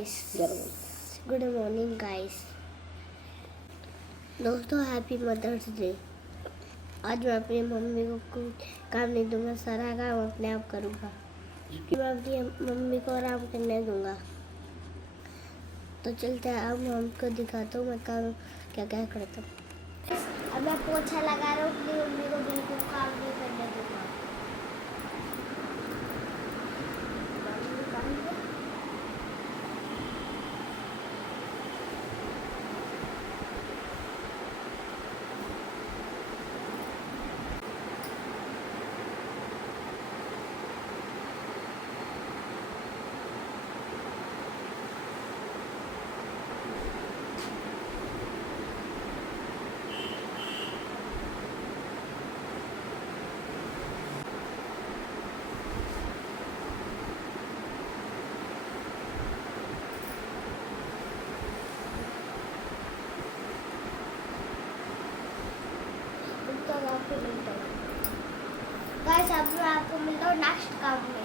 Guys, good morning guys. दोस्तों happy mother's day. आज मैं अपनी मम्मी को कुछ काम नहीं दूंगा, सारा काम अपने आप करूँगा क्योंकि मैं अपनी मम्मी को आराम करने दूंगा। तो चलते हैं, अब मैं आपको दिखाता हूँ मैं काम क्या क्या करता हूँ। अब मैं पोछा लगा रहा हूँ, अपनी मम्मी को बिल्कुल काम नहीं करने दूंगा। गाइस अब मैं आपको मिलता हूँ नेक्स्ट काम में।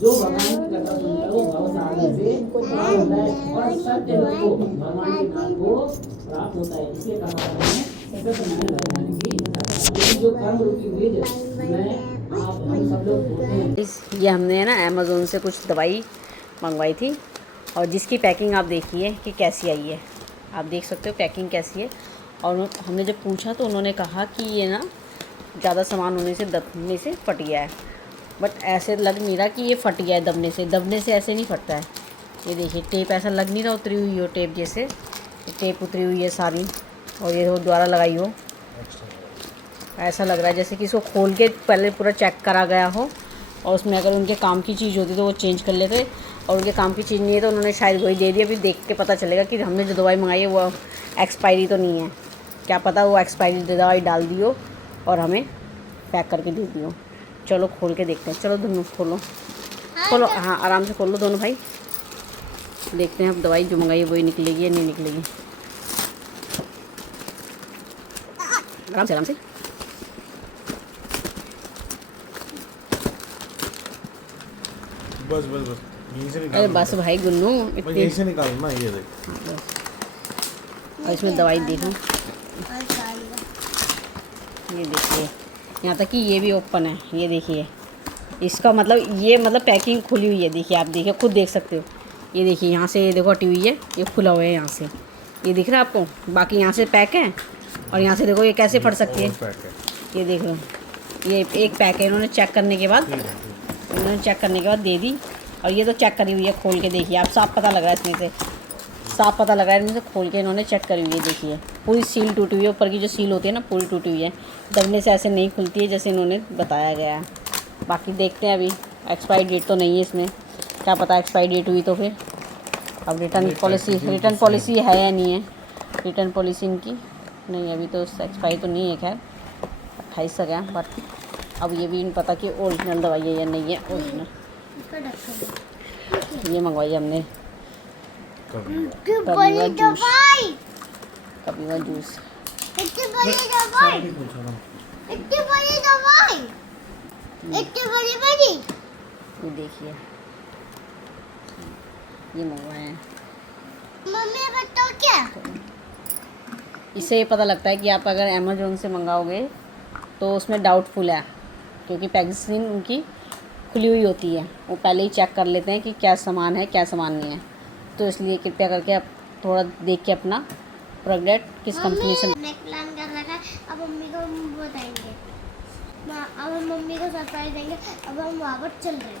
जो भगवान की कथा सुनता है वो भव सागर से पार होता है और सत्य लोक को भगवान के नाम को प्राप्त होता है। इसलिए कहा जाता है सतत ज्ञान भगवान की जो कर्म रूपी बीज में आप हम सब लोग बोलते हैं। ये हमने ना अमेज़ोन से कुछ दवाई मंगवाई थी और जिसकी पैकिंग आप देखिए कि कैसी आई है। आप देख सकते हो पैकिंग कैसी है। और हमने जब पूछा तो उन्होंने कहा कि ये ना ज़्यादा सामान होने से दबने से फट गया है। बट ऐसे लग नहीं रहा कि ये फट गया है दबने से ऐसे नहीं फटता है। ये देखिए टेप ऐसा लग नहीं रहा उतरी हुई हो, टेप जैसे टेप उतरी हुई है सारी और ये दोबारा लगाई हो। ऐसा लग रहा है जैसे कि इसको खोल के पहले पूरा चेक करा गया हो और उसमें अगर उनके काम की चीज़ होती तो वो चेंज कर लेते और उनके काम की चीज़ नहीं है तो उन्होंने शायद वही दे दी। अभी देख के पता चलेगा कि हमने जो दवाई मंगाई है वो एक्सपायरी तो नहीं है। क्या पता वो एक्सपायरी दवाई डाल दी हो और हमें पैक करके दे दी हो। चलो खोल के देखते हैं। चलो दोनों खोलो खोलो, हाँ आराम से खोलो दोनों भाई। देखते हैं अब दवाई जो मंगाई है वही निकलेगी या नहीं निकलेगी। आराम से आराम से। बस बस बस यहीं से निकाल। अरे बस भाई गुन्नू इतनी यहीं से निकालना, ये देख। और इसमें दवाई देखो, ये देखिए यहाँ तक कि ये भी ओपन है। ये देखिए इसका मतलब ये मतलब पैकिंग खुली हुई है। देखिए आप देखिए खुद देख सकते हो। ये देखिए यहाँ से ये देखो हटी हुई है, ये खुला हुआ है यहाँ से। ये दिख रहा है आपको। बाकी यहाँ से पैक है और यहाँ से देखो ये कैसे फट सकती है। ये देखो ये एक पैक है। इन्होंने चेक करने के बाद दे दी। और ये तो चेक करी हुई है खोल के। देखिए आप साफ पता लग रहा है इसमें से, साफ पता लग रहा है इनमें से खोल के इन्होंने चेक करी हुई है। देखिए पूरी सील टूटी हुई है, ऊपर की जो सील होती है ना पूरी टूटी हुई है। दबने से ऐसे नहीं खुलती है जैसे इन्होंने बताया गया है। बाकी देखते हैं, अभी एक्सपायरी डेट तो नहीं है इसमें, क्या पता एक्सपायरी डेट हुई तो फिर अब रिटर्न पॉलिसी है या नहीं है। रिटर्न पॉलिसी इनकी नहीं, अभी तो एक्सपायरी तो नहीं है। खैर 28 तक है। बट अब ये भी नहीं पता कि ओरिजिनल दवाई है या नहीं है ओरिजिनल। ये मंगवाई हमने कपीवा जूस। ये देखिए ये मंगवाए हैं। मम्मी बताओ क्या? इससे ये पता लगता है कि आप अगर अमेज़ोन से मंगाओगे तो उसमें डाउटफुल है, क्योंकि पैकेजिंग उनकी खुली हुई होती है। वो पहले ही चेक कर लेते हैं कि क्या सामान है क्या सामान नहीं है। तो इसलिए कृपया करके आप थोड़ा देख के अपना प्रोडक्ट किस कंपनी से। प्लान कर रखा है, अब मम्मी को बताएंगे। अब हम मम्मी को सरप्राइज देंगे। अब हम वहाँ पर चल रहे हैं।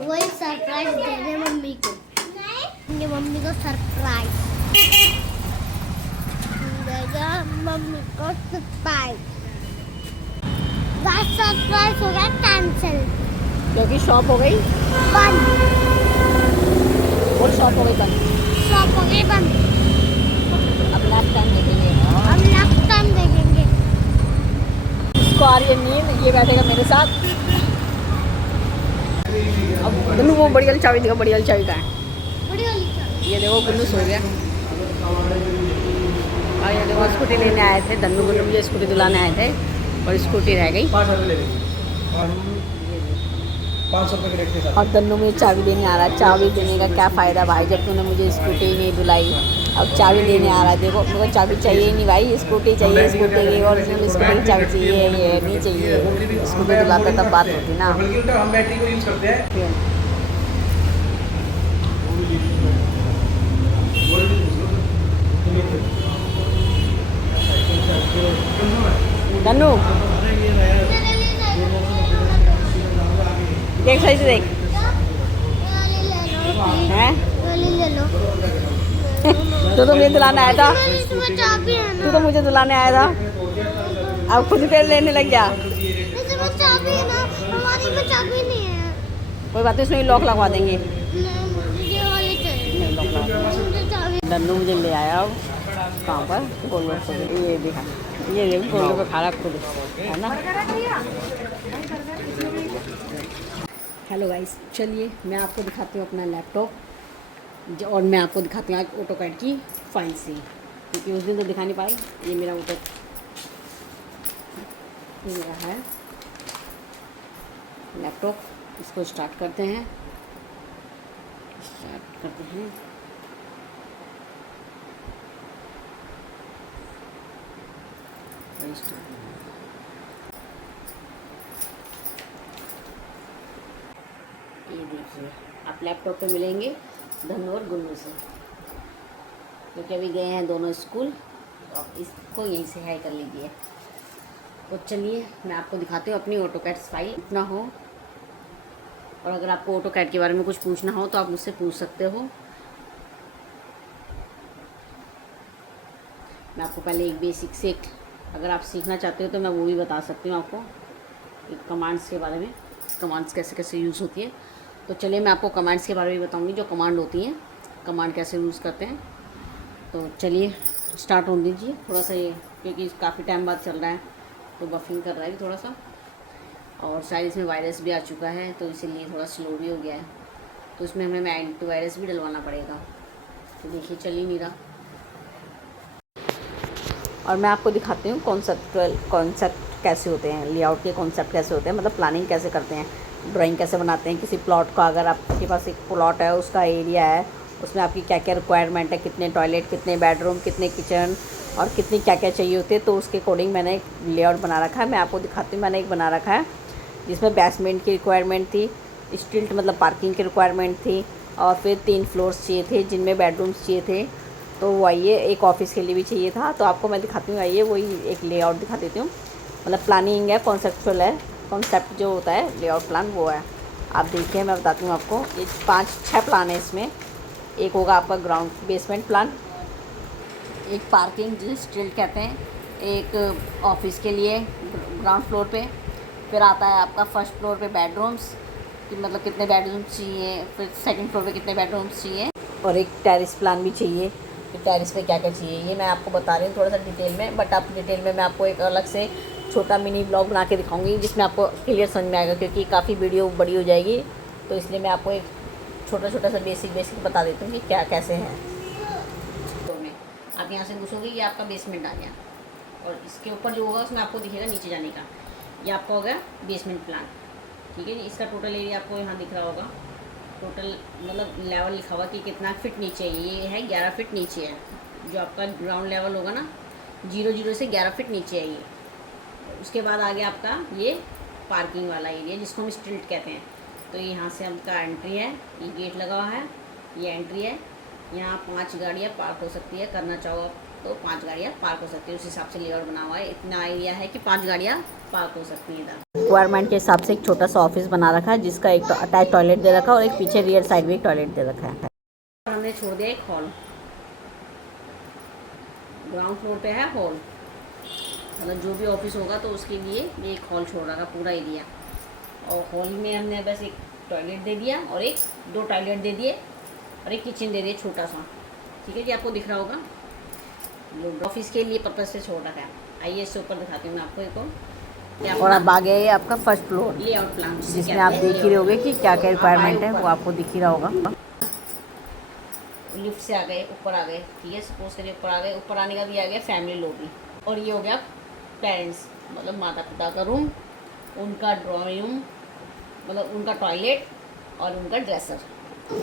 वही सरप्राइज दे रहे मम्मी को। ये मम्मी को सरप्राइज देगा। मम्मी को सरप्राइज हो गया कैंसिल क्योंकि शॉप हो गई बंद। और शॉप हो गई बंद। अब नेक्स्ट टाइम देखेंगे। इसको आ रही है नींद, ये बैठेगा मेरे साथ। अब गुन्नू वो बड़ी वाली चाबी देखो, बड़ी वाली चाबी कहाँ है। ये देखो गुन्नू सो गया। और ये देखो स्कूटी लेने आए थे धन्नू गुन्नू, मुझे स्कूटी दिलाने आए थे और स्कूटी रह गई। 500 रुपये के रेट के साथ। और दन्नू मुझे चाबी देने आ रहा है। चाबी देने का क्या फ़ायदा भाई, जब तूने मुझे स्कूटी ही नहीं दिलाई। अब चाबी देने आ रहा है। देखो मेरे को चाबी चाहिए ही नहीं भाई, स्कूटी चाहिए स्कूटी की, और इसमें स्कूटी की चाबी चाहिए, ये नहीं चाहिए। स्कूटी दिलाता तब बात होती ना। डबल की उल्टा हम बैटरी को यूज़ करते हैं। दन्नू देख, सही से देख। हैं ले लो। तो मुझे दिलाने आया था, इसमें चाबी है तू ना, तो मुझे दिलाने आया था, अब खुद पे लेने लग गया। इसमें चाबी है ना, हमारी में चाबी नहीं है। कोई बात नहीं, इसमें लॉक लगवा देंगे। ये वाले चाहिए, मुझे चाबी। दन्नू मुझे ले आया अब कहाँ पर, गोलगप्पे पे। ये दिखा, ये गोलगप्पे खा रहा खुद, है ना। हेलो गाइस, चलिए मैं आपको दिखाती हूँ अपना लैपटॉप, और मैं आपको दिखाती हूँ आज ऑटोकैड की फाइल से, क्योंकि उस दिन तो दिखा नहीं पाई। ये मेरा ये मेरा है लैपटॉप। इसको स्टार्ट करते हैं। ये देखिए, आप लैपटॉप पे मिलेंगे धन्नू और गुन्नू से, क्योंकि अभी गए हैं दोनों स्कूल, तो आप इसको यहीं से हाई कर लीजिए। तो चलिए मैं आपको दिखाती हूँ अपनी ऑटोकैड फाइल। इतना हो, और अगर आपको ऑटोकैड के बारे में कुछ पूछना हो तो आप मुझसे पूछ सकते हो। मैं आपको पहले एक बेसिक से अगर आप सीखना चाहते हो तो मैं वो भी बता सकती हूँ आपको, एक कमांड्स के बारे में, कमांड्स कैसे कैसे यूज़ होती है। तो चलिए मैं आपको कमांड्स के बारे में बताऊँगी, जो कमांड होती हैं, कमांड कैसे यूज़ करते हैं। तो चलिए स्टार्ट होने दीजिए थोड़ा सा, ये क्योंकि काफ़ी टाइम बाद चल रहा है तो बफरिंग कर रहा है थोड़ा सा, और शायद इसमें वायरस भी आ चुका है तो इसीलिए थोड़ा स्लो भी हो गया है। तो इसमें हमें एंटी वायरस भी डलवाना पड़ेगा। तो देखिए चल ही नहीं रहा। और मैं आपको दिखाती हूँ कॉन्सेप्ट कैसे होते हैं, लेआउट के कॉन्सेप्ट कैसे होते हैं, मतलब प्लानिंग कैसे करते हैं, ड्राइंग कैसे बनाते हैं किसी प्लॉट का। अगर आपके पास एक प्लॉट है, उसका एरिया है, उसमें आपकी क्या क्या रिक्वायरमेंट है, कितने टॉयलेट, कितने बेडरूम, कितने किचन, और कितनी क्या क्या चाहिए होते हैं, तो उसके अकॉर्डिंग मैंने एक लेआउट बना रखा है। मैं आपको दिखाती हूँ, मैंने एक बना रखा है जिसमें बेसमेंट की रिक्वायरमेंट थी, स्टिल्ट मतलब पार्किंग की रिक्वायरमेंट थी, और फिर 3 फ्लोर्स चाहिए थे जिनमें बेडरूम्स चाहिए थे। तो वो आइए, एक ऑफिस के लिए भी चाहिए था। तो आपको मैं दिखाती हूँ, आइए वही एक लेआउट दिखा देती हूँ। मतलब प्लानिंग है, कॉन्सेप्चुअल है, कॉन्सेप्ट जो होता है लेआउट प्लान वो है। आप देखिए मैं बताती हूँ आपको, ये 5-6 प्लान है इसमें। एक होगा आपका ग्राउंड बेसमेंट प्लान, एक पार्किंग जिसे स्टिल्ट कहते हैं, एक ऑफिस के लिए ग्राउंड फ्लोर पे, फिर आता है आपका फर्स्ट फ्लोर पे बेडरूम्स कि मतलब कितने बेडरूम्स चाहिए, फिर सेकंड फ्लोर पे कितने बेडरूम्स चाहिए, और एक टेरेस प्लान भी चाहिए कि टेरेस पे क्या क्या चाहिए। ये मैं आपको बता रही हूँ थोड़ा सा डिटेल में, बट आप डिटेल में मैं आपको एक अलग से छोटा मिनी ब्लॉग बना के दिखाऊंगी जिसमें आपको क्लियर समझ में आएगा, क्योंकि काफ़ी वीडियो बड़ी हो जाएगी। तो इसलिए मैं आपको एक छोटा छोटा सा बेसिक बता देती हूँ कि क्या कैसे है। तो में आप यहाँ से घुसोगे, ये आपका बेसमेंट आ गया, और इसके ऊपर जो होगा उसमें आपको दिखेगा नीचे जाने का, ये आपका होगा बेसमेंट प्लान। ठीक है जी, इसका टोटल एरिया आपको यहाँ दिख रहा होगा, टोटल मतलब लेवल लिखा हुआ कि कितना फिट नीचे है। ये है 11 फिट नीचे है, जो आपका ग्राउंड लेवल होगा ना, 0 से 11 फिट नीचे है ये। उसके बाद आ गया आपका ये पार्किंग वाला एरिया जिसको हम स्ट्रीट कहते हैं। तो यहाँ से आपका एंट्री है, ये गेट लगा हुआ है, ये एंट्री है। यहाँ 5 गाड़ियाँ पार्क हो सकती है, करना चाहो आप तो 5 गाड़ियाँ पार्क हो सकती है, उस हिसाब से लेआउट बना हुआ है। इतना एरिया है कि 5 गाड़ियाँ पार्क हो सकती हैं इधर। रिक्वायरमेंट के हिसाब से एक छोटा सा ऑफिस बना रखा है जिसका एक अटैच टॉयलेट दे रखा है, और एक पीछे रियर साइड में एक टॉयलेट दे रखा है। हमने छोड़ दिया एक हॉल, ग्राउंड फ्लोर पे है हॉल, मतलब जो भी ऑफिस होगा तो उसके लिए ये एक हॉल छोड़ रखा पूरा एरिया। और हॉल में हमने बस एक टॉयलेट दे दिया, और 2 टॉयलेट दे दिए, और एक किचन दे दिए छोटा सा। ठीक है जी, आपको दिख रहा होगा। ऑफिस के लिए पर्पज से छोड़ रखा है। आइए इससे ऊपर दिखाती हूँ मैं आपको एक और अब आ गया ये आपका फर्स्ट फ्लोर लेआउट प्लान, जिसमें आप देख ही रहे होगे कि क्या क्या रिक्वायरमेंट है, वो आपको दिख ही रहा होगा। लिफ्ट से आ गए, ऊपर आ गए। ठीक है, सपोज करिए ऊपर आ गए, ऊपर आने का भी आ गया फैमिली लॉबी, और ये हो गया पेरेंट्स मतलब माता पिता का रूम, उनका ड्राइंग रूम, मतलब उनका टॉयलेट और उनका ड्रेसर,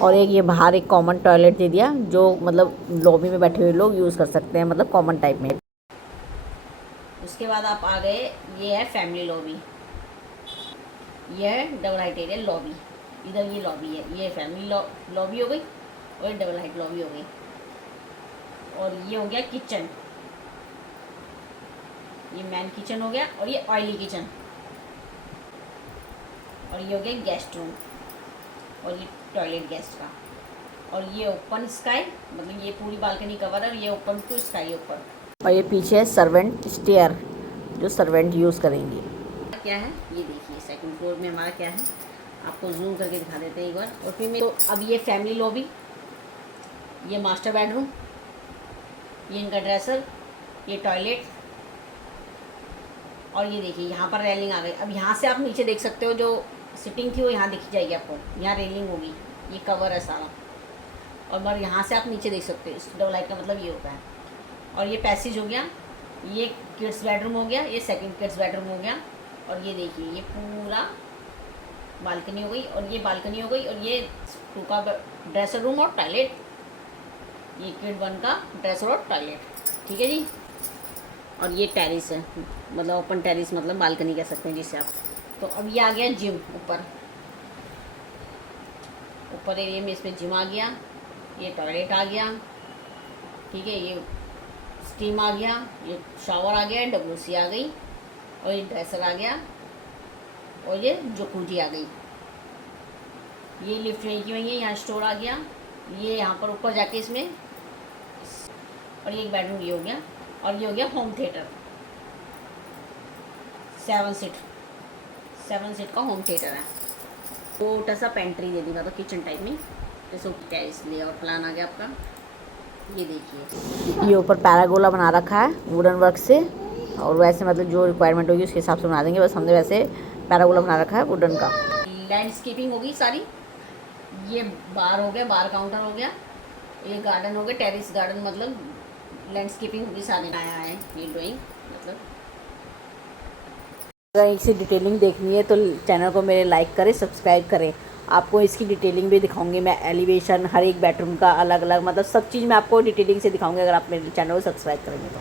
और एक ये बाहर एक कॉमन टॉयलेट दे दिया जो मतलब लॉबी में बैठे हुए लोग यूज़ कर सकते हैं, मतलब कॉमन टाइप में। उसके बाद आप आ गए, ये है फैमिली लॉबी, ये है डबल हाइट एरिया लॉबी, इधर ये लॉबी है, ये फैमिली लॉबी हो गई और डबल हाइट लॉबी हो गई। और ये हो गया किचन, ये मैन किचन हो गया, और ये ऑयली किचन, और ये हो गया गेस्ट रूम, और ये टॉयलेट गेस्ट का, और ये ओपन स्काई, मतलब ये पूरी बालकनी कवर है और ये ओपन टू स्काई ऊपर। और ये पीछे है सर्वेंट स्टेयर जो सर्वेंट यूज़ करेंगे। क्या है ये देखिए, सेकंड फ्लोर में हमारा क्या है, आपको जूम करके दिखा देते हैं एक बार। और फिर में तो अब ये फैमिली लॉबी, ये मास्टर बेडरूम, ये इनका ड्रेसर, ये टॉयलेट, और ये देखिए यहाँ पर रेलिंग आ गई। अब यहाँ से आप नीचे देख सकते हो, जो सिटिंग थी वो यहाँ दिख जाएगी आपको, यहाँ रेलिंग होगी, ये कवर है सारा। और मगर यहाँ से आप नीचे देख सकते हो, इस डबल लाइट का मतलब ये होता है। और ये पैसेज हो गया, ये किड्स बेडरूम हो गया, ये सेकंड किड्स बेडरूम हो गया, और ये देखिए ये पूरा बालकनी हो गई, और ये बालकनी हो गई, और ये टू का ड्रेसर रूम और टॉयलेट, ये किड 1 का ड्रेसर और टॉयलेट, ठीक है जी। और ये टेरिस है, मतलब ओपन टेरिस, मतलब बालकनी कह सकते हैं जिसे आप। तो अब ये आ गया जिम, ऊपर एरिया में इसमें जिम आ गया, ये टॉयलेट आ गया, ठीक है, ये स्टीम आ गया, ये शावर आ गया, WC आ गई, और ये ड्रेसर आ गया, और ये जकूजी आ गई, ये लिफ्ट नहीं की हुई है, यहाँ स्टोर आ गया, ये यहाँ पर ऊपर जाके इसमें, और ये एक बेडरूम ये हो गया, और ये हो गया होम थिएटर, 7 सीट का होम थिएटर है। छोटा सा पेंट्री दे दी, मतलब किचन टाइप में, जैसे क्या इसलिए। और प्लान आ गया आपका, ये देखिए, ये ऊपर पैरागोला बना रखा है वुडन वर्क से, और वैसे मतलब जो रिक्वायरमेंट होगी उसके हिसाब से बना देंगे, बस हमने वैसे पैरागोला बना रखा है वुडन का। लैंडस्केपिंग होगी सारी, ये बार हो गया, बार काउंटर हो गया, ये गार्डन हो गया, टेरिस गार्डन, मतलब लैंडस्केपिंग होगी सारी। आया है ये ड्राइंग, मतलब अगर इसकी डिटेलिंग देखनी है तो चैनल को मेरे लाइक करें, सब्सक्राइब करें। आपको इसकी डिटेलिंग भी दिखाऊंगी मैं, एलिवेशन, हर एक बेडरूम का अलग अलग, मतलब सब चीज़ मैं आपको डिटेलिंग से दिखाऊंगी अगर आप मेरे चैनल को सब्सक्राइब करेंगे तो।